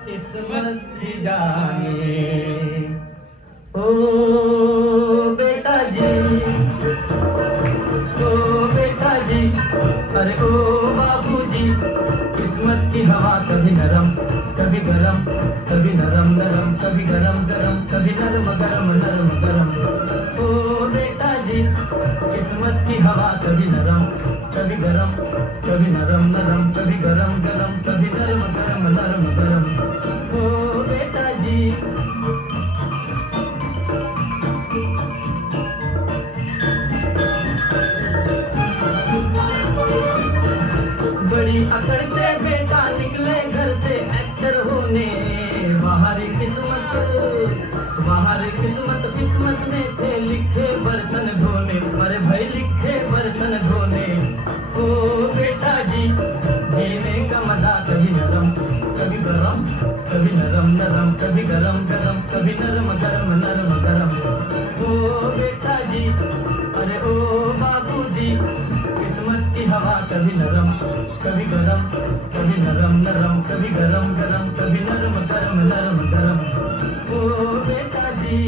किस्मत की जाने, ओ बेटा जी, ओ बेटा जी, अरे ओ बाबूजी, किस्मत की हवा कभी नरम कभी गरम, कभी नरम नरम कभी गरम गरम, कभी नरम गरम नरम गरम। ओ बेटा जी, किस्मत की हवा कभी नरम कभी गरम, कभी नरम नरम कभी गरम गरम, कभी नरम गरम नरम गरम। ओ बेटा जी। बड़ी अकड़ से बेटा निकले घर से एक्टर होने, बाहर किस्मत किस्मत में थे लिखे बर्तन धोने, अरे भाई लिखे बर्तन धोने। ओ बेटा जी, जीने का मजा कभी नरम कभी गरम, कभी नरम नरम कभी गरम गरम, कभी नरम गरम नरम गरम। ओ बेटा जी, अरे ओ बाबूजी, किस्मत की हवा कभी नरम कभी गरम, कभी नरम नरम कभी गरम गरम, कभी नरम गरम नरम गरम। ओ बेटा जी।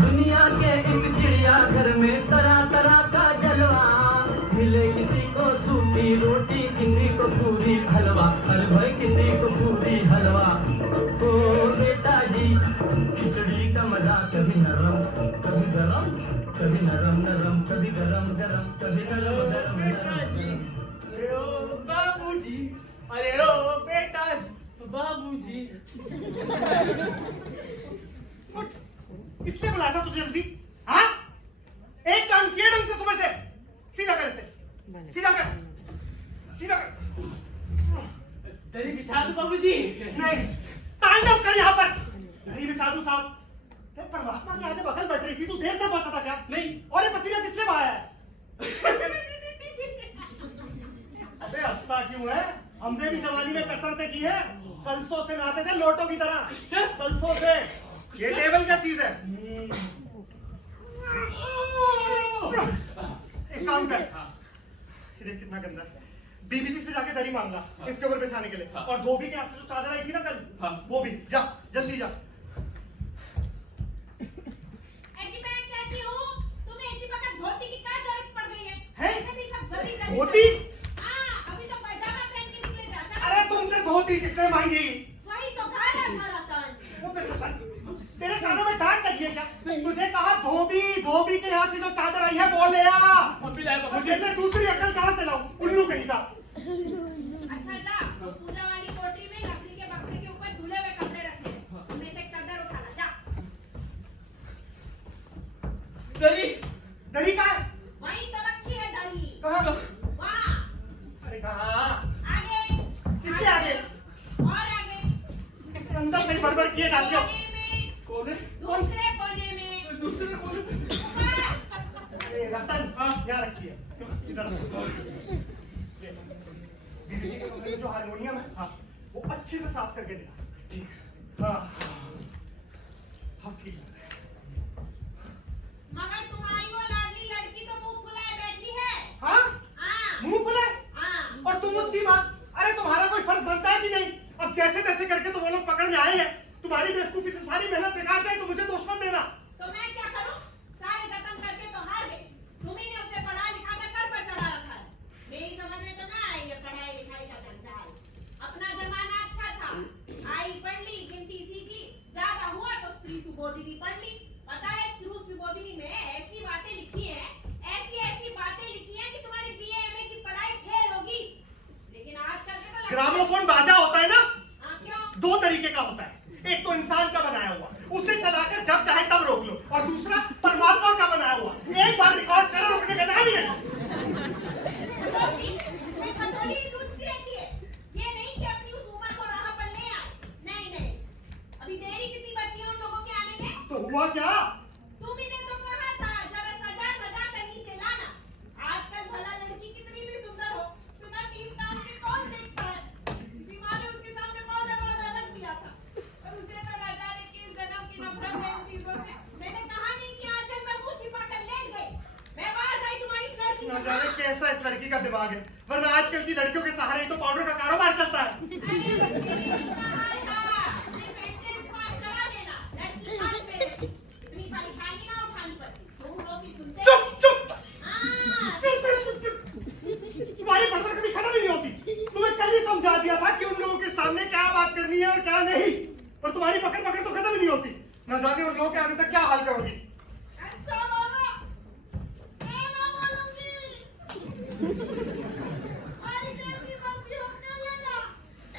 दुनिया के इस चिड़ियाघर में तरह तरह का जलवा, मिले किसी को सूखी रोटी किसी को पूरी हलवा, अरे भाई किसी को पूरी हलवा। ओ बेटा जी, खिचड़ी का मजा कभी नरम कभी गरम, कभी नरम नरम कभी गरम गरम, कभी नरम गरम नरम। अरे ओ बाबूजी, अरे ओ बेटा बाबूजी। इसलिए बुलाया था तुझे जल्दी? हाँ, एक काम किया ढंग से सुबह से, सीधा कर इसे, सीधा कर, सीधा कर। दरी बिछा दूं बाबूजी? नहीं, तांडव कर यहाँ पर। दरी बिछा दूं साहब? परमात्मा की आज बगल बैठ रही थी, तू देर से पहुंचा था क्या? नहीं। और ये पसीना किसने बहाया है? अबे हंसता क्यों है? हमने भी जवानी में कसरतें की है, कलसों से नहाते थे लोटों की तरह, कलसों से। ये टेबल क्या चीज है? एक काम कर, ये देख कितना गंदा है, बीबीसी से जाके दरी मांग ला इसके ऊपर बिछाने के लिए। और धोबी के यहाँ से जो चादर आई थी ना कल, वो भी जा, जल्दी जा। धोती की क्या जरूरत पड़ गई है? ऐसे भी सब जल्दी जल्दी धोती? हाँ, अभी तो पैजामा पहन के निकले थे। अरे तुमसे धोती किसने मांगी? वही तो गाना था रतन। तेरे कानों में डांट लगी है क्या? तुझे कहा धोबी, धोबी के यहाँ से जो चादर आई है वो ले आ। मुझे दूसरी अकल कहाँ से लाऊं? उल्लू कहीं का। अच्छा जा, वो पूजा वाली कोठरी में लकड़ी के बक्से के ऊपर धुले हुए कपड़े रखे हैं, उनमें से एक चादर उठा ला, जा। दरी दरी कहाँ है? वहीं तो रखी है दरी। कहाँ? वहाँ। अरे कहाँ? आगे। किसके आगे? और आगे। अंदर से बड़बड़ किए जाती हो। कोने में। कौन है? दूसरे कोने में। दूसरे कोने में? अरे रतन, यहाँ रखिए, इधर। बीबीसी के कमरे में जो हारमोनियम है, वो अच्छे से साफ करके देना। हाँ, ठीक है। मगर तुम्हारी वो लाडली लड़की तो मुंह फुलाए बैठी है। हाँ? हाँ। मुंह फुलाए? हाँ। और तुम उसकी बात? अरे तुम्हारा कोई फर्ज बनता है कि नहीं? अब जैसे तैसे करके तो वो लोग पकड़ में आए हैं, तुम्हारी बेवकूफी से सारी मेहनत बेकार जाए तो मुझे दोष मत देना। तो मैं क्या करूं? सारे जतन करके तो हार गई। तुम्ही ने उसे पढ़ा लिखा कर सर पर चढ़ा रखा है। मेरी समझ में तो ना आई है पढ़ाई लिखाई का जंजाल। अपना जमाना अच्छा था, आई पढ़ ली, गिनती सीख ली, ज्यादा हुआ तो स्त्री सुबोधिनी पढ़ ली। पता है स्त्री सुबोधिनी में ऐसी बातें लिखी हैं, ऐसी बातें लिखी हैं कि तुम्हारी बीए एमए की पढ़ाई फेल होगी। लेकिन आजकल के तो ग्रामोफोन बाजा होता है ना, क्यों? दो तरीके का होता है। एक तो इंसान का बनाया हुआ, उसे चलाकर जब चाहे तब रोक लो, और दूसरा परमात्मा का बनाया हुआ, एक बार रिकॉर्ड चला रोकने का नाम ही नहीं। मैं खतौली सोचती रहती है, ये नहीं कि अपनी उस उम्र को राह पर ले आए। नहीं, अभी देरी कितनी बची है उन लोगों के आने में? तो हुआ क्या? तुमने तो कहा था जरा सजा कर नीचे लाना। आजकल भला लड़की कितनी भी सुंदर हो, बिना टीप टाप के कैसा इस लड़की का दिमाग है, वरना आजकल की लड़कियों के सहारे ही तो पाउडर का कारोबार चलता है। अरे उसके लिए कितना हाल था, सिर्फ एंट्रेंस पास करा देना, लड़की हाथ पे है। इतनी परेशानी ना उठानी पड़ती, तुम लोग ही सुनते चुप चुप हाँ, चुप। तुम्हारी पढ़ना कभी खत्म ही नहीं होती। तुम्हें कल ही समझा दिया था कि उन लोगों के सामने क्या बात करनी है और क्या नहीं, और तुम्हारी पकड़ पकड़ तो खत्म ही नहीं होती। न जाने उन लोगों के आने तक क्या हाल करोगी। अच्छा बोलो, मैं ना बोलूंगी। तुम्हारी जैसी मर्जी हो कर लेना,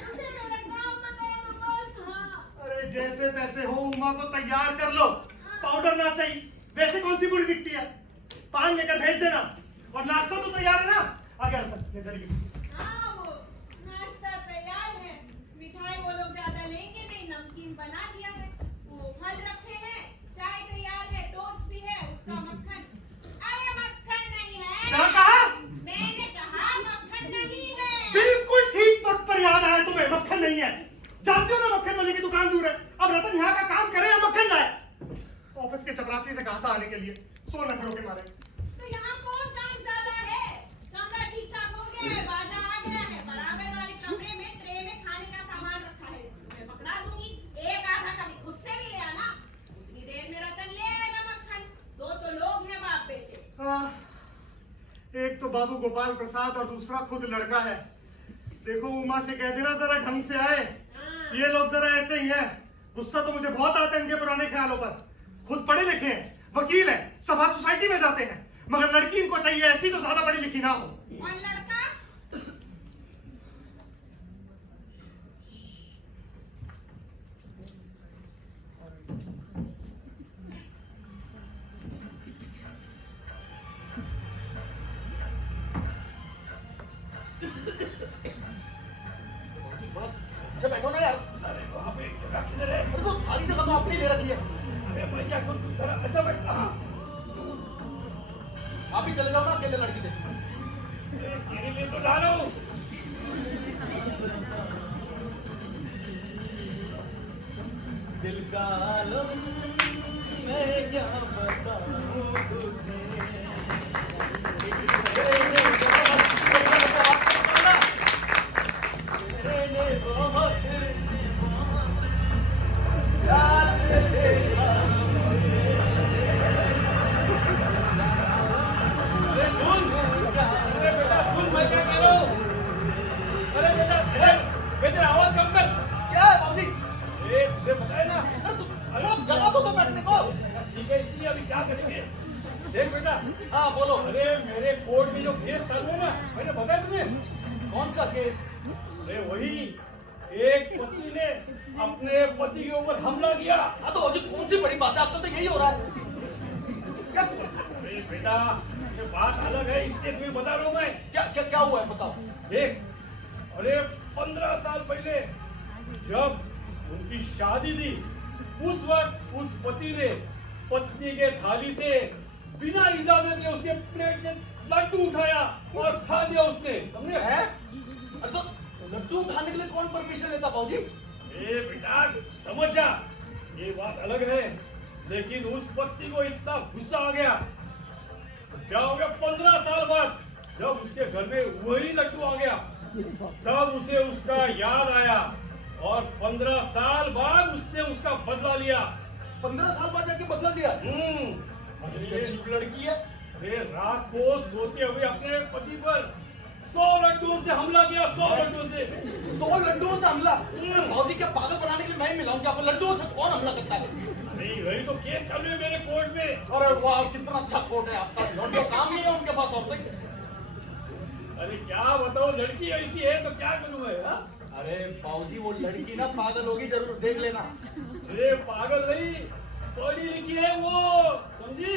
मुझे मेरा काम बताओ बस। हाँ, अरे जैसे तैसे हो उमा को तैयार कर लो, पाउडर ना सही वैसे कौन सी बुरी दिखती है। पान लेकर भेज देना, और नाश्ता तो तैयार है ना। आगे हाँ वो नाश्ता तैयार है, मिठाई वो लोग ज्यादा लेंगे नहीं, नमकीन बना दिया है, वो फल रखे हैं, चाय तैयार है, टोस्ट भी है, उसका मक्खन। अरे मक्खन नहीं है। क्या कहा? मैंने कहा मक्खन नहीं है। बिल्कुल ठीक वक्त पर याद आया तुम्हें, मक्खन नहीं है। जानते हो ना मक्खन वाले की दुकान दूर है। अब रतन यहाँ का काम करे या मक्खन लाए। ऑफिस के चपरासी से कहा था आने के लिए, 100 नखरों के मारे। तो यहाँ कौन काम ज्यादा है, कमरा ठीक ठाक हो गया है, बाजा आ गया है, बराबर वाले कमरे में ट्रे में खाने का सामान रखा है, मैं पकड़ा दूंगी। एक आधा कभी खुद से भी ले आना, उतनी देर में रतन ले आएगा मक्खन। दो तो लोग हैं बाप बेटे। हाँ, एक तो बाबू गोपाल प्रसाद और दूसरा खुद लड़का है। देखो उमा से कह देना जरा ढंग से आए। हाँ। ये लोग जरा ऐसे ही हैं। गुस्सा तो मुझे बहुत आता है इनके पुराने ख्यालों पर। खुद पढ़े लिखे हैं, वकील हैं, सभा सोसाइटी में जाते हैं, मगर लड़की इनको चाहिए ऐसी जो ज्यादा पढ़ी लिखी ना हो। और लड़का से बैठो ना यार। अरे वहाँ पे एक जगह किधर है? अरे तो खाली जगह तो आपने ले रखी है। अरे मैं क्या करूँ, जरा ऐसा बैठ। हाँ। आप ही चले जाओ ना अकेले लड़की देख। अरे तेरे लिए तो ला रहा हूँ। दिल का आलम मैं क्या बताऊं तुझे। मैंने बहुत प्यार से देखा तुझे। अरे सुन, अरे बेटा सुन, मैं क्या कह रहा हूँ। अरे बेटा बेटा आवाज कम कर। क्या है बाबी? ए तुझे पता है ना। अरे तू थोड़ा जगह तो बैठने को। ठीक है, इतनी अभी क्या करेंगे। देख बेटा, हाँ बोलो। अरे मेरे कोर्ट में जो केस चल रहे ना, मैंने बताया तुम्हें। कौन सा केस? अरे वही, एक पत्नी ने अपने पति के ऊपर हमला किया। हाँ तो अजी कौन सी बड़ी बात है, आजकल तो यही हो रहा है। क्या अरे बेटा ये बात अलग है, इसलिए तुम्हें बता रहा हूँ मैं। क्या क्या क्या हुआ है बताओ। देख, अरे 15 साल पहले जब उनकी शादी थी, उस वक्त उस पति ने पत्नी के थाली से बिना इजाजत के उसके प्लेट से लड्डू उठाया और खा दिया उसने, समझे? हैं? अरे तो लड्डू उठाने के लिए कौन परमिशन लेता भाजी? ए बेटा समझ जा, ये बात अलग है, लेकिन उस पत्नी को इतना गुस्सा आ गया, तो क्या हो गया 15 साल बाद जब उसके घर में वही लड्डू आ गया, तब उसे उसका याद आया और 15 साल बाद उसने उसका बदला लिया। 15 साल बाद जाके बदला लिया। अरे ये अजीब लड़की है। अरे रात को सोते हुए अपने पति पर 100 लड्डुओं से हमला किया, 100 लड्डुओं से। 100 लड्डुओं से हमला? भाजी क्या पागल बनाने के लिए मैं ही मिलाऊं क्या? लड्डुओं से कौन हमला करता है? नहीं वही तो केस चल रहे मेरे कोर्ट में। अरे वाह कितना अच्छा कोर्ट है आपका। लड़का काम नहीं है उनके पास और तक। अरे क्या बताओ, लड़की ऐसी है तो क्या करूं मैं। हाँ? अरे बाबूजी वो लड़की ना पागल होगी जरूर, देख लेना। अरे पागल नहीं, पढ़ी लिखी है वो, समझी?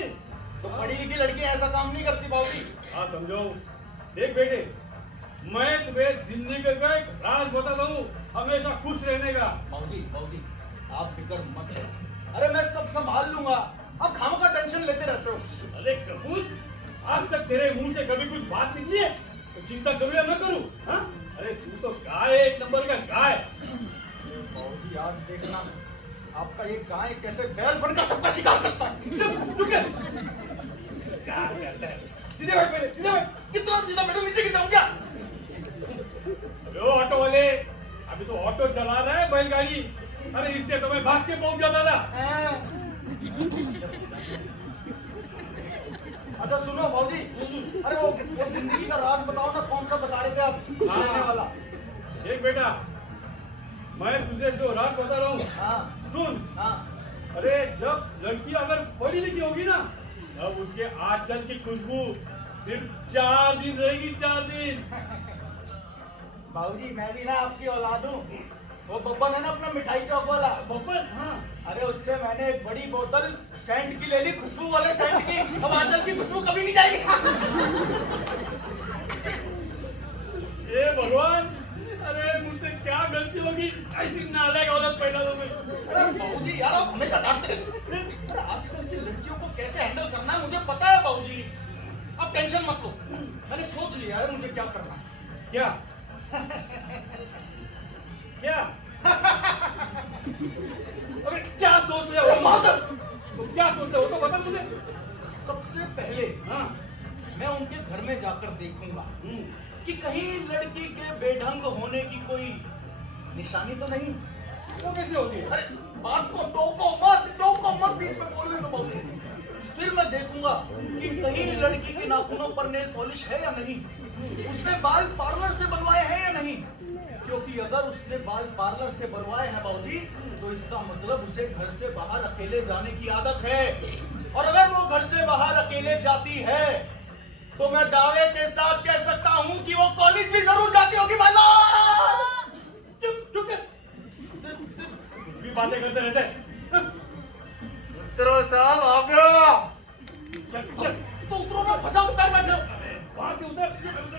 तो पढ़ी लिखी लड़की ऐसा काम नहीं करती बाबूजी। हाँ समझो। देख बेटे, मैं तुम्हें जिंदगी का एक राज बताता हूँ, हमेशा खुश रहने का। बाबूजी आप फिक्र मत करो। अरे मैं सब संभाल लूंगा, अब खामखा टेंशन लेते रहते हो। अरे कपूर, आज तक तेरे मुंह से कभी कुछ बात निकली है तो चिंता करूँ या न करूँ? हाँ? अरे तू तो गाय, एक नंबर का गाय। बाबूजी आज देखना आपका ये गाय कैसे बैल बनकर सबका शिकार करता है। चुप चुप कर। क्या करता है? सीधे बैठ पहले, सीधे बैठ। कितना सीधा बैठो, नीचे गिर जाऊं क्या? लो ऑटो वाले, अभी तो ऑटो चला रहा है बैलगाड़ी। अरे इससे तो मैं भाग के पहुंच जाता था। अच्छा सुनो भाजी, अरे वो जिंदगी का राज बताओ ना, कौन सा बता रहे थे आप खुश रहने वाला? देख बेटा, मैं तुझे जो राज बता रहा हूँ, हाँ सुन। हाँ। अरे जब लड़की अगर पढ़ी लिखी होगी ना, तब उसके आंचल की खुशबू सिर्फ 4 दिन रहेगी, 4 दिन। बाबूजी मैं भी ना आपकी औलाद हूँ। वो बब्बन है ना अपना मिठाई चौक वाला, बब्बन, हाँ। अरे उससे मैंने एक बड़ी बोतल सेंट की ले ली, खुशबू वाले सेंट की। अब आंचल की खुशबू कभी नहीं जाएगी। हे भगवान, अरे मुझसे क्या गलती होगी, ऐसी नालायक औरत पैदा हो गई। अरे बाबूजी यार आप हमेशा डांटते रहते हो। अरे आजकल की लड़कियों को कैसे हैंडल करना है मुझे पता है बाबूजी, आप टेंशन मत लो। मैंने सोच लिया है मुझे क्या करना है। क्या क्या? अरे क्या सोच रहे हो? माधव! तो क्या सोच रहे हो तो बता मुझे। सबसे पहले हाँ। मैं उनके घर में जाकर देखूंगा हम्म। कि कहीं लड़की के बेढंग होने की कोई निशानी तो नहीं। वो कैसे होती है? अरे बात को टोको मत बीच में बोल रहे हो बाबूजी। फिर मैं देखूंगा कि कहीं लड़की के नाखूनों पर नेल पॉलिश है या नहीं, उसने बाल पार्लर से बनवाए हैं या नहीं। क्योंकि अगर उसने बाल पार्लर से बनवाए हैं बाबूजी, तो इसका मतलब उसे घर से बाहर अकेले जाने की आदत है। और अगर वो घर से बाहर अकेले जाती है, तो मैं दावे के साथ कह सकता हूँ कि वो कॉलेज भी जरूर जाती होगी। भाला चुप चुप कर। भी बातें करते रहते हैं। साहब आ गया। चल चल। तो उतरो ना, फंसा उतर बैठे। वहां से उतर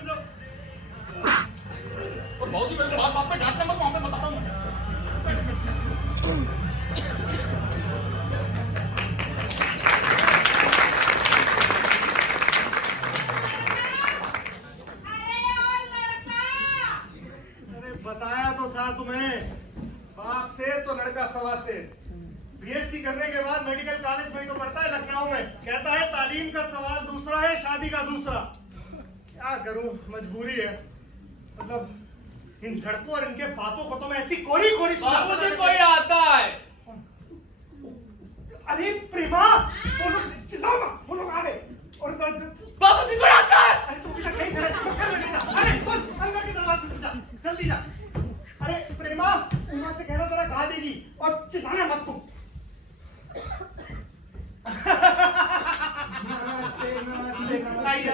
जाओ। और भाजी मेरे को बात पे डांटने मत, वहां पे बताता हूँ। अरे बताया तो था तुम्हें, बाप से तो लड़का सवा से। बीएससी करने के बाद मेडिकल कॉलेज में ही तो पढ़ता है लखनऊ में। कहता है तालीम का सवाल दूसरा है, शादी का दूसरा। क्या करूं, मजबूरी है। मतलब इन लड़कों और इनके बापों को तो मैं ऐसी कोरी बाबूजी कोई आता है। अरे प्रेमा, वो लोग चिल्लाओ मत, वो लोग आ गए। और बाबूजी कोई आता है। अरे तू भी तो कहीं खड़ा है, तू क्या लगे जा? अरे सुन, अंदर के दरवाजे से जा, जल्दी जा। अरे प्रेमा, उमा से कहना जरा गा देगी, और चिल्लाना मत तुम। आइए।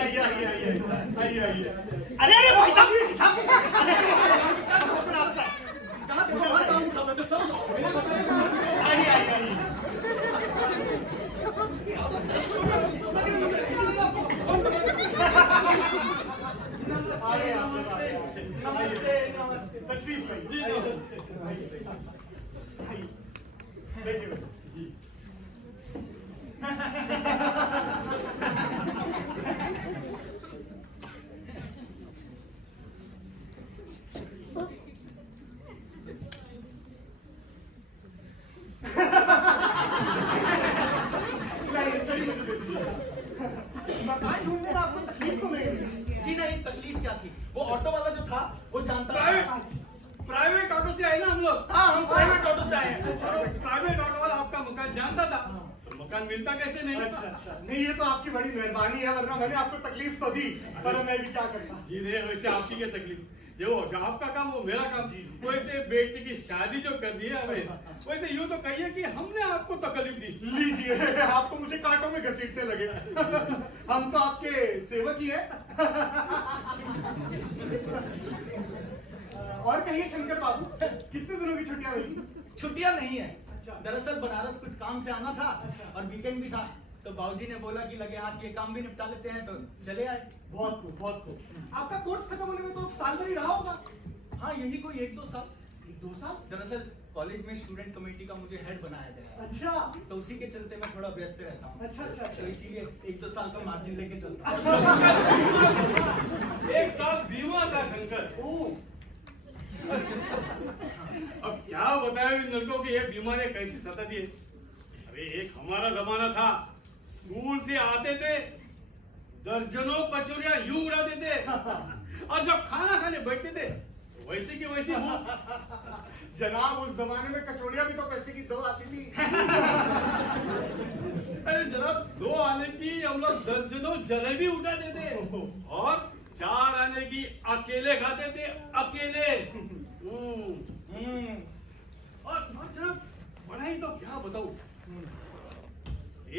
अरे भाई साहब, अरे रास्ता है। जहाँ देखो वहाँ काम उठा लेते, चलो। आइए। नमस्ते नमस्ते। तशरीफ भाई जी, देखिए जी। जी नहीं, तकलीफ क्या थी? वो ऑटो वाला जो था वो जानता था। प्राइवेट ऑटो से आए ना हम लोग। हाँ हम प्राइवेट ऑटो से आए हैं। प्राइवेट ऑटो वाला आपका मकान जानता था, तो मकान मिलता कैसे नहीं? अच्छा, नहीं ये तो आपकी बड़ी मेहरबानी है, वरना मैंने आपको तकलीफ तो दी, पर मैं भी क्या करता। जी नहीं, वैसे आपकी क्या तकलीफ, जो आपका काम वो मेरा काम। वैसे बेटे की शादी जो कर दी है हमें, वैसे यूँ तो कहिए कि हमने आपको तकलीफ दी। लीजिए, आप तो मुझे कांटों में घसीटने लगे। हम तो आपके सेवक ही हैं। और कहिए शंकर बाबू, कितने दिनों की छुट्टियां मिली? छुट्टियां नहीं है, दरअसल बनारस कुछ काम से आना था और वीकेंड भी था, तो बाबूजी ने बोला कि लगे हाथ ये काम भी निपटा लेते हैं, तो चले आए। बहुत खूब। आपका कोर्स खत्म होने में तो साल भर ही रहा होगा। हाँ यही कोई 1-2 साल। 1-2 साल? दरअसल कॉलेज में स्टूडेंट कमेटी का मुझे हेड बनाया गया है, अच्छा तो उसी के चलते मैं थोड़ा व्यस्त रहता हूँ। अच्छा। तो इसीलिए 1-2 साल का मार्जिन लेके चलता हूँ। 1 साल बीमा था शंकर। अब क्या बताया इन लड़कों की ये बीमारी कैसी सता दी है। अरे एक हमारा जमाना था, स्कूल से आते थे दर्जनों कचौरियां यूं उड़ा देते और जब खाना खाने बैठते थे वैसे की वैसी मुंह। जनाब उस जमाने में कचौड़ियां भी तो पैसे की 2 आती थी। अरे जनाब 2 आने की हम लोग दर्जनों जलेबी उठा देते और 4 आने की अकेले खाते थे, अकेले। और जनाब पढ़ाई तो क्या बताऊं,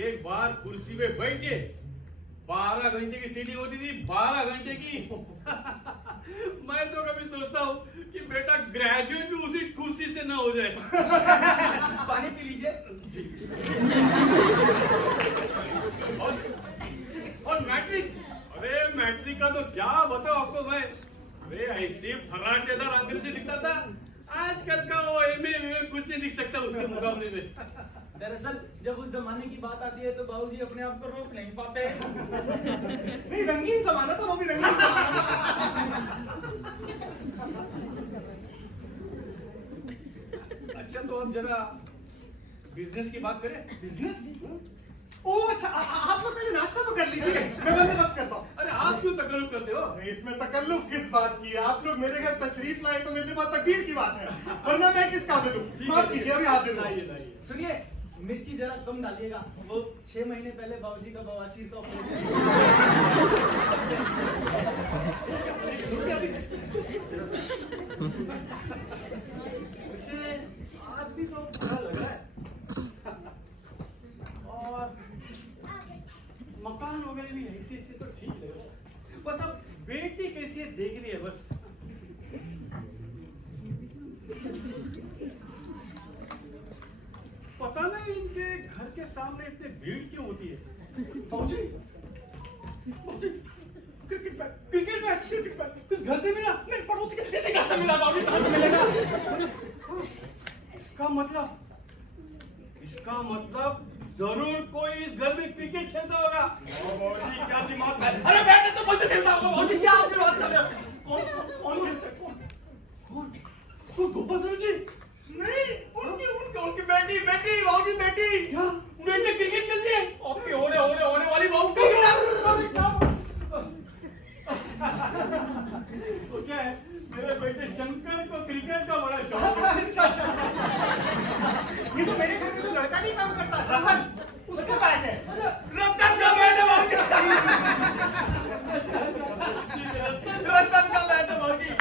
एक बार कुर्सी पे बैठ के 12 घंटे की सीटिंग होती थी, 12 घंटे की। मैं तो कभी सोचता हूँ कि बेटा ग्रेजुएट भी उसी कुर्सी से ना हो जाए। पानी पी लीजिए। और मैट्रिक, अरे मैट्रिक का तो क्या बताऊं आपको मैं। अरे ऐसे फराटेदार अंग्रेजी लिखता था, आजकल का वो एमए कुछ नहीं लिख सकता उसके मुकाबले में। दरअसल जब उस जमाने की बात आती है तो बाबूजी अपने आप को रोक नहीं पाते। नहीं, रंगीन जमाना था, वो भी रंगीन जमाना था। अच्छा तो अब जरा बिजनेस की बात करें। बिजनेस? ओ अच्छा, आप लोग पहले नाश्ता तो कर लीजिए, मैं बंदोबस्त करता हूँ। अरे आप क्यों तकल्लुफ करते हो? इसमें तकल्लुफ किस बात की है? आप लोग मेरे घर तशरीफ लाए तो मेरे लिए बहुत तकदीर की बात है, वरना मैं किस काबिल हूँ? माफ कीजिए, अभी हाजिर हूँ। लाइए। सुनिए, मिर्ची जरा कम डालिएगा, वो 6 महीने पहले बाबूजी का बवासीर का ऑपरेशन। वैसे आज भी तो बुरा लग रहा है और मकान वगैरह भी ऐसी तो ठीक लग रहा है, बस अब बेटी कैसी है देख रही है बस। पता नहीं इनके घर के सामने इतने भीड़ क्यों होती है। बाबूजी, क्रिकेट बैट इस घर से मिला? नहीं, पड़ोसी के इसी घर से मिला। बाबूजी कहाँ से मिलेगा? इसका मतलब जरूर कोई इस घर में क्रिकेट खेलता होगा। बाबूजी क्या दिमाग है? अरे बैट तो बोलते खेलता होगा। बाबूजी क्या आपकी बात कर रहे हो? कौन खेलता है? कौन? गोपाल सर जी? नहीं, उनकी बेटी बाबूजी बेटी। क्या बेटी क्रिकेट खेलती है? आपकी होने वाली बहू तो क्या है, मेरे बेटे शंकर को क्रिकेट का बड़ा शौक है। अच्छा। ये तो मेरे घर में तो लड़का नहीं काम करता, रतन, उसका बैट है। रतन का बैट है बाबूजी। रतन का बैट है बाबूजी।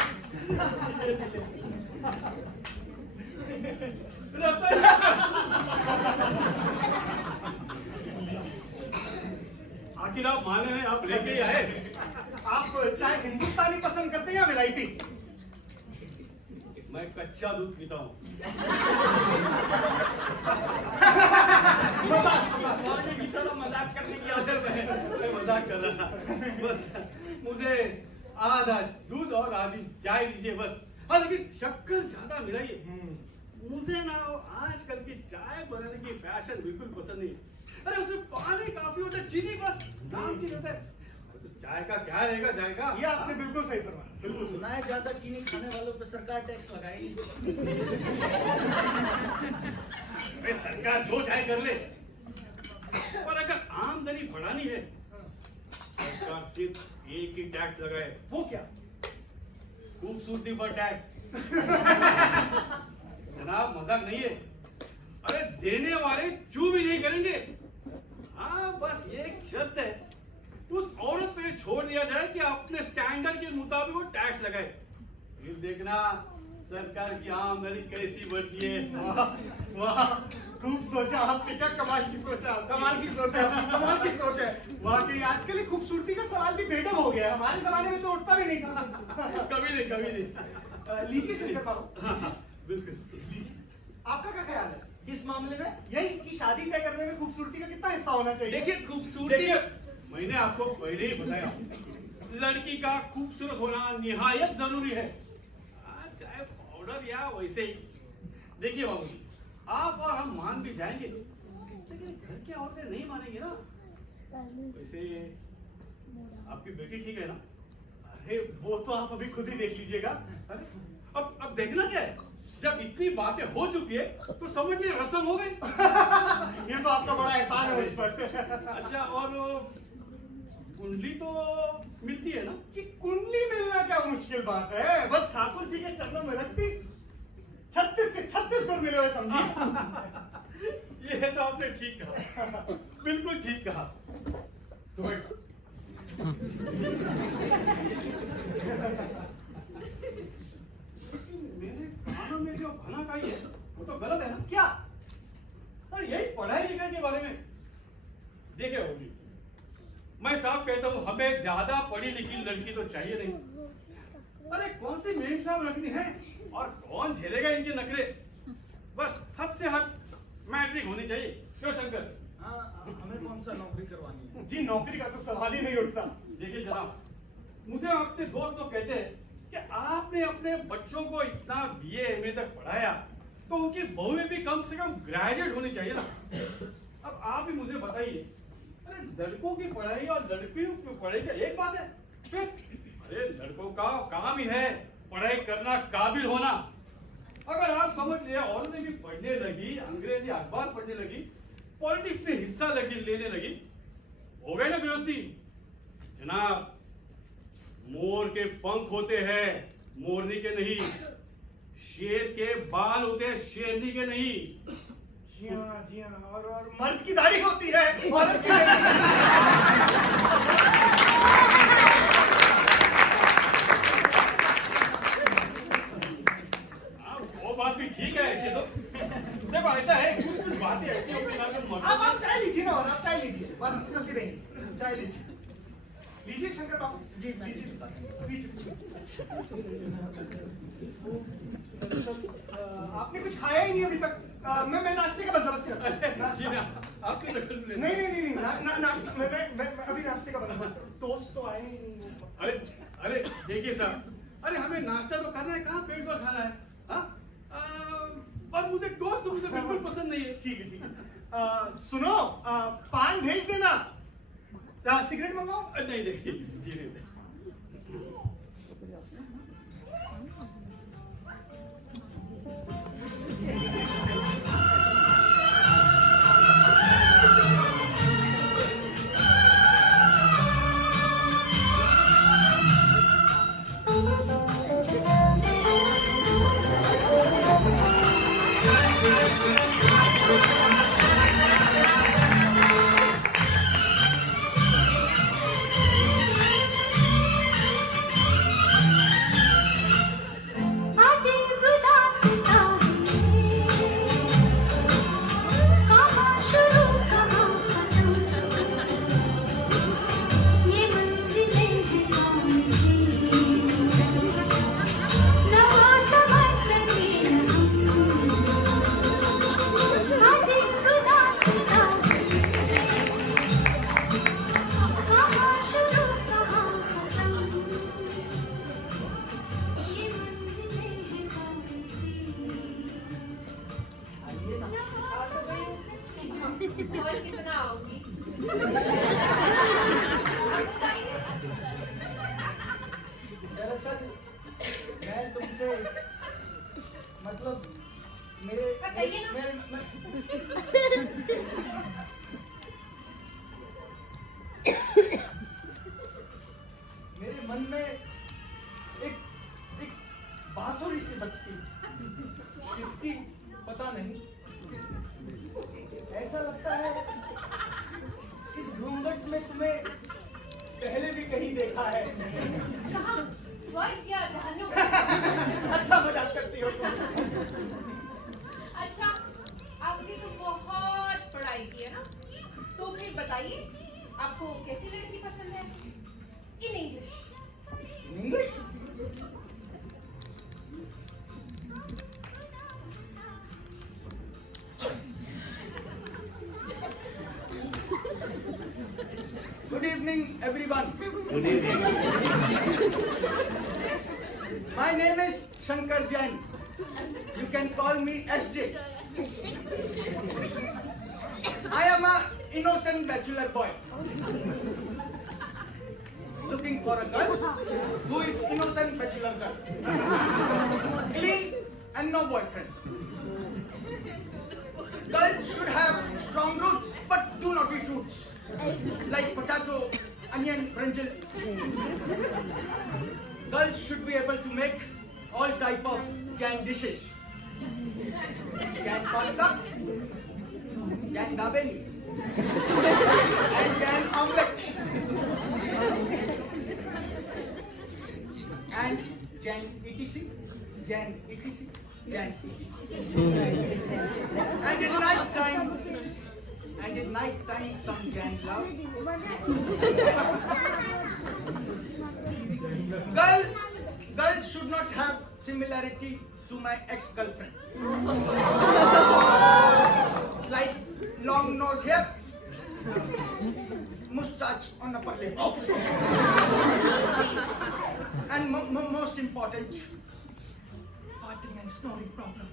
आखिर आप माने हैं, आप लेके ही आए। आप चाय हिंदुस्तानी पसंद करते हैं या विलायती? मैं कच्चा दूध पीता हूँ। बाबूजी की तरह मजाक करने की आदत है। मैं मजाक कर रहा था। बस मुझे आधा दूध और आधी चाय दीजिए बस। हाँ लेकिन शक्कर ज्यादा मिलाइए। मुझे ना आजकल की चाय बनाने की फैशन बिल्कुल पसंद नहीं। अरे उसमें पानी काफी होता है, चीनी बस नाम की होता है। तो चाय का क्या रहेगा जाएगा? ये आपने बिल्कुल सही फरमाया, बिल्कुल। सुना है ज्यादा चीनी खाने वालों पे सरकार टैक्स लगाएगी। अरे सरकार जो चाहे कर ले, पर अगर आमदनी बढ़ानी है सरकार सिर्फ एक ही टैक्स लगाए। वो क्या? खूबसूरती पर टैक्स। जनाब मजाक नहीं है। अरे देने वाले चू भी नहीं करेंगे। हाँ बस एक शर्त है, उस औरत पे छोड़ दिया जाए कि अपने स्टैंडर्ड के मुताबिक वो टैक्स लगाए। फिर देखना सरकार की आमदनी कैसी बढ़ती है। वाह, खूब सोचा आपने, क्या कमाल की सोचा। कमाल की सोच है, कमाल की सोच है। वाकई आजकल ये खूबसूरती का सवाल भी बेडम हो गया है, हमारे जमाने में तो उठता भी नहीं था। कभी नहीं। लीजिए शंकर बाबू, हाँ, बिल्कुल। आपका क्या ख्याल है किस मामले में? यही कि शादी तय करने में खूबसूरती का कितना हिस्सा होना चाहिए? देखिए खूबसूरती, देखिए मैंने आपको पहले ही बताया, लड़की का खूबसूरत होना निहायत जरूरी है, चाहे पाउडर या वैसे ही। देखिए बाबू, आप और हम मान भी जाएंगे, लेकिन घर की औरतें नहीं मानेंगे ना। वैसे आपकी बेटी ठीक है ना? अरे वो तो आप अभी खुद ही देख लीजिएगा। अरे अब देखना क्या है, जब इतनी बातें हो चुकी है तो समझ में रस्म हो गई। ये तो आपका बड़ा एहसान है मुझ पर। अच्छा और कुंडली तो मिलती है ना? जी कुंडली मिलना क्या मुश्किल बात है, बस ठाकुर जी के चरणों में रखती 36 के 36 गुण मिले हुए समझिए। ये तो आपने ठीक कहा, बिल्कुल ठीक कहा। तो मेरे कानों में जो घनाकाई है वो तो गलत है ना? क्या? अरे यही पढ़ाई लिखाई के बारे में। देखिए होगी, मैं साफ कहता हूँ हमें ज्यादा पढ़ी लिखी लड़की तो चाहिए नहीं। अरे कौन सी मेम साहब रखनी है और कौन झेलेगा इनके नखरे। बस हद से हद मैट्रिक होनी चाहिए। क्यों शंकर? हमें कौन सा नौकरी करवानी है? जी नौकरी का तो सवाल ही नहीं उठता। देखिए जनाब, मुझे अपने दोस्त लोग कहते हैं कि आपने अपने बच्चों को इतना बीए एमए तक पढ़ाया तो उनकी बहुएं भी कम से कम ग्रेजुएट होनी चाहिए ना। अब आप ही मुझे बताइए, अरे लड़कों की पढ़ाई और लड़कियों की पढ़ाई का एक बात है? फिर अरे लड़कों का काम ही है पढ़ाई करना, काबिल होना। अगर आप समझ लिया औरतें भी पढ़ने लगी, अंग्रेजी अखबार पढ़ने लगी, पॉलिटिक्स में हिस्सा लेने लगी, हो गए ना गृहस्थी। जनाब, मोर के पंख होते हैं, मोरनी के नहीं। शेर के बाल होते हैं, शेरनी के नहीं। जी हाँ, और मर्द की दाढ़ी होती है, औरत की नहीं। वो बात भी ठीक है। ऐसे तो देखो ऐसा है, कुछ बातें ऐसी होती है ना। आप चाय लीजिए ना, और आप चाय लीजिए, बात चलती रहेंगी। चाय लीजिए, लीजिए शंकर बाबू जी, लीजिए। आपने कुछ खाया ही नहीं अभी तक। मैं नाश्ते का बंदोबस्त करता हूँ। नहीं, नाश्ता मैं अभी नाश्ते का बंदोबस्त करूँ। दोस्त तो आए ही नहीं। अरे देखिए साहब, अरे हमें नाश्ता तो करना है, कहाँ पेट भर खाना है? हाँ, और मुझे दोस्त तो मुझे बिल्कुल पसंद नहीं है। ठीक है। सुनो, पान भेज देना। सिगरेट मंगाओ? नहीं जी नहीं। और कितना होगी? दरअसल मैं तुमसे मतलब मेरे बताइए ना। मेरे मन में एक बांसुरी सी बजती, किसकी पता नहीं। ऐसा लगता है इस घूंघट में तुम्हें पहले भी कहीं देखा है। कहाँ? स्वर्ग या जहन्नुम? अच्छा मजाक करती हो तुम। अच्छा, आपने तो बहुत पढ़ाई की है ना, तो फिर बताइए आपको कैसी लड़की पसंद है? In English. English? Good evening, everyone. Good evening. My name is Shankar Jain. You can call me SJ. I am a innocent bachelor boy looking for a girl who is innocent bachelor girl, clean and no boyfriends. Girls should have strong roots but do not eat roots, like potato, onion, brinjal. Girls should be able to make all type of Jain dishes. Jain pasta, Jain dabeli, and Jain omelette, and Jain etc. Jain etc. Jain etc. And in night time, some Jain love. Girls should not have similarity to my ex-girlfriend. Like long nose here, mustache on upper lip. And most important, farting and snoring problem.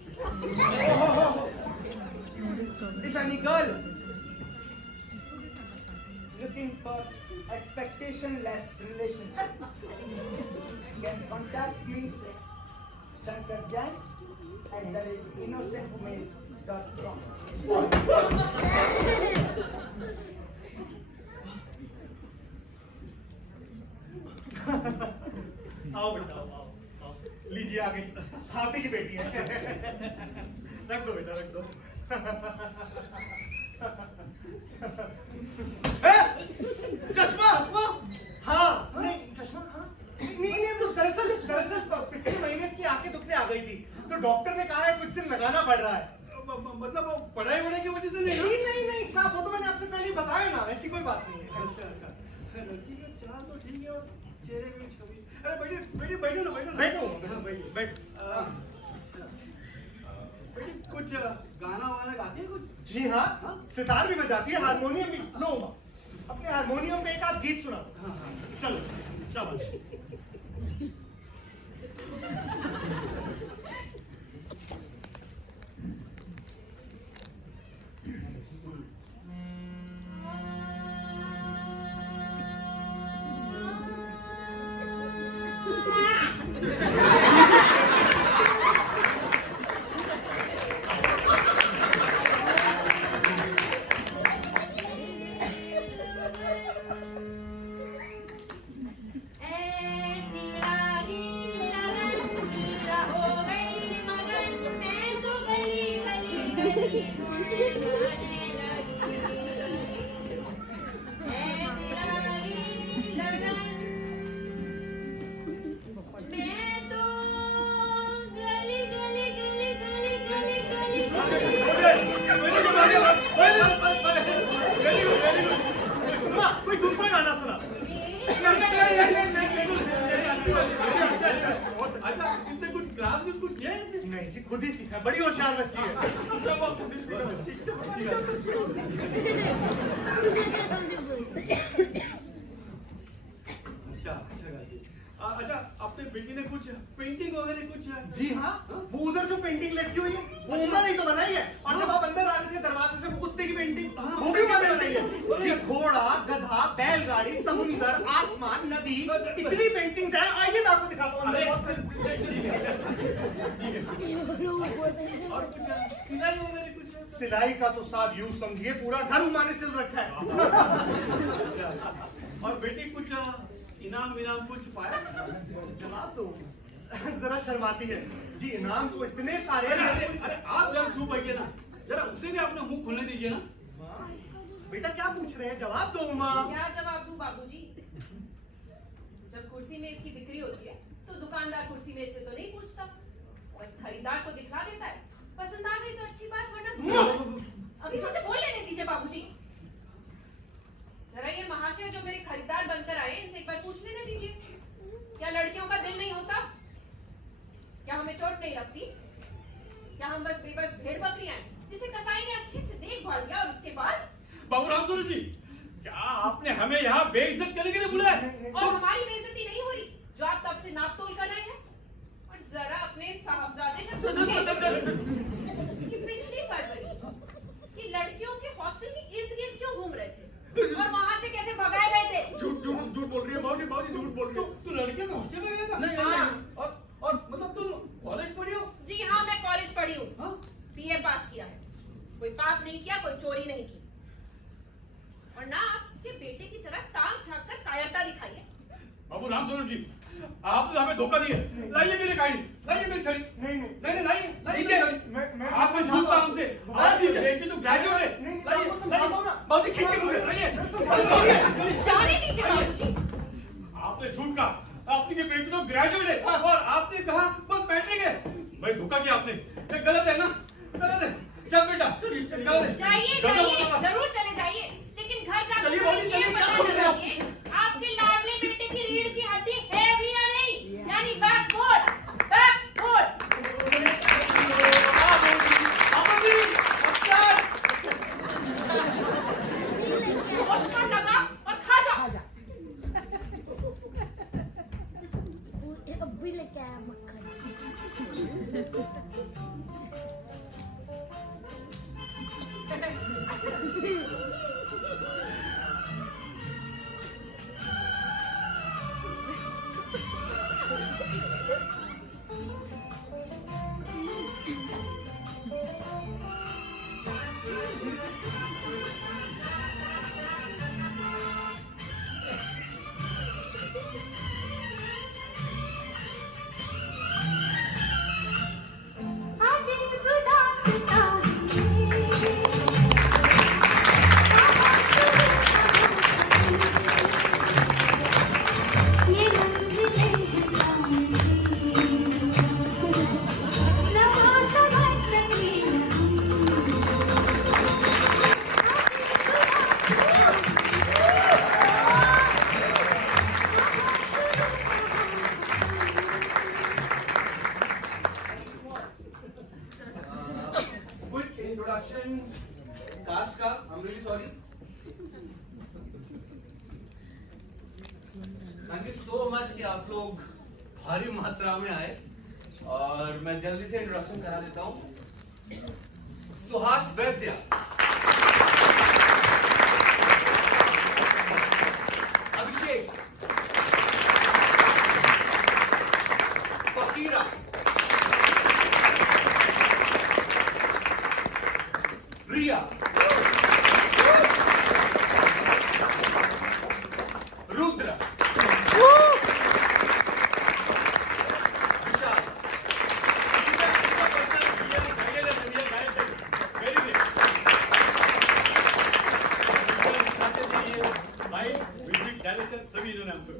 If any girl looking for expectation-less relationship can contact me, Shankar Jain, @innocentmail.com. आओ बेटा आओ आओ लीजिए आ गई आप ही की बेटी है रख दो बेटा रख दो चश्मा हाँ नहीं चश्मा हाँ नहीं कुछ दरअसल पिछले महीने इसकी आंखें दुखने आ गई थी तो डॉक्टर ने कहा है कुछ दिन लगाना पड़ रहा है मतलब वो पढ़ाई वढ़ाई की वजह से नहीं? नहीं साहब वो तो मैंने आपसे पहले ही बताया ना ऐसी कोई बात नहीं है अच्छा लड़की का चाल तो ठीक है और चेहरे की छवि। अरे बैठो ना बैठो बैठ बेटी कुछ गाना वाना गाती है कुछ? जी हाँ सितार भी बजाती है हारमोनियम भी लो अपने हारमोनियम पे एक आध गीत सुना चलो शाबाश कोई दूसरा गाना सुना अच्छा इससे कुछ क्लास कुछ किया है इससे? नहीं जी खुद ही सीखा बड़ी होशियार बच्ची है अच्छा अपने बेटी ने कुछ पेंटिंग वगैरह कुछ? जी हाँ वो उधर जो पेंटिंग लटकी हुई है वो उमर नहीं तो बनाई है और जब आप अंदर आ रहे थे दरवाजे से वो कुत्ते की पेंटिंग वो भी उन्होंने बनाई है जी घोड़ा गधा बैलगाड़ी समुंदर आसमान नदी इतनी पेंटिंग्स हैं आइए मैं आपको दिखाता हूँ अंदर बहुत सारी और कुछ सिलाई वगैरह कुछ? सिलाई का तो साहब यूं समझिए पूरा घर उमाने सिल रखा है और बेटी कुछ इनाम विनाम कुछ पाया? जवाब तो जरा शर्माती है जी इनाम तो इतने सारे अरे आप जरा चुप बैठिए ना जरा उसे भी अपना मुंह खोलने दीजिए ना। बेटा क्या पूछ रहे हैं जवाब दो माँ क्या जवाब दूं बाबूजी? जब कुर्सी में इसकी बिक्री होती है तो दुकानदार कुर्सी में इससे तो नहीं पूछता, बस खरीदार को दिखला देता है। पसंद आ गई तो अच्छी बात, वरना अभी मुझे बोल लेने दीजिए बाबूजी। जरा ये महाशय जो मेरे खरीदार बनकर आए इनसे एक बार पूछ लेने दीजिए, क्या लड़कियों का दिल नहीं होता? क्या हमें चोट नहीं लगती? क्या हम बस बेबस भेड़ बकरियां हैं जिसे कसाई ने अच्छे से देखभाल किया और उसके बाद? बाबूराम सुरू जी क्या आपने हमें यहाँ बेइज्जत करने के लिए बुलाया? और हमारी बेइज्जती नहीं हो रही जो आप तब से नाप तोल कर रहे हैं? और जरा अपने साहबजादे से पूछिए कि पिछली फरवरी ये लड़कियों के हॉस्टल के इर्द गिर्द क्यों घूम रहे थे और वहाँ से कैसे भगाए गए थे? झूठ बोल रही है बाबूजी झूठ बोल रही है। तू लड़कियों के हॉस्टल में गया था? नहीं। और मतलब तुम कॉलेज पढ़ी हो? जी हाँ मैं कॉलेज पढ़ी हूँ, बीए पास किया है, कोई पाप नहीं किया, कोई चोरी नहीं की। और ना आपके बेटे की तरह टांग झाँक कर दिखाइए। बाबू राम स्वरूप जी, आपने हमें धोखा दिया। लाइए मेरे गाड़ी, लाइए मेरी छड़ी। नहीं, लाइए मैं आप झूठ कहा हमसे। आप बेटी तो ग्रेजुएट है। नहीं, लाइए, आपको समझाता हूं ना। बाबूजी खींच के मुझे लाइए। जाने दीजिए बाबूजी। आपने झूठ कहा, आपकी की बेटी तो ग्रेजुएट है और आपने कहा बस मैट्रिक है। भाई धोखा किया आपने, ये गलत है ना, गलत है। चल बेटा, गलत है। जाइए गलत जाइए, होगा। जरूर चले जाइए, लेकिन घर जाकर चलिए बाबूजी, ये चलिए, क्या पता कर रहे हैं आप? लगाइए, आपके लाडले बेटे की रीढ़ की हड्डी है भी या नहीं, यानी बैकबोन, बैकबोन। उसका लगा और खा जा। अभी लेके आया मक्खन। आज गुदासता ये मंजिलें हैं नवा समझ सके Quick introduction, cast का, I'm really sorry. Thank you so much कि आप लोग भारी मात्रा में आए और मैं जल्दी से इंट्रोडक्शन करा देता हूँ। सुहास वैद्य, अभिषेक, फकीरा, रिया, रुद्र, विशाल, भाई म्यूजिक डायरेक्शन सभी इन्होंने हमको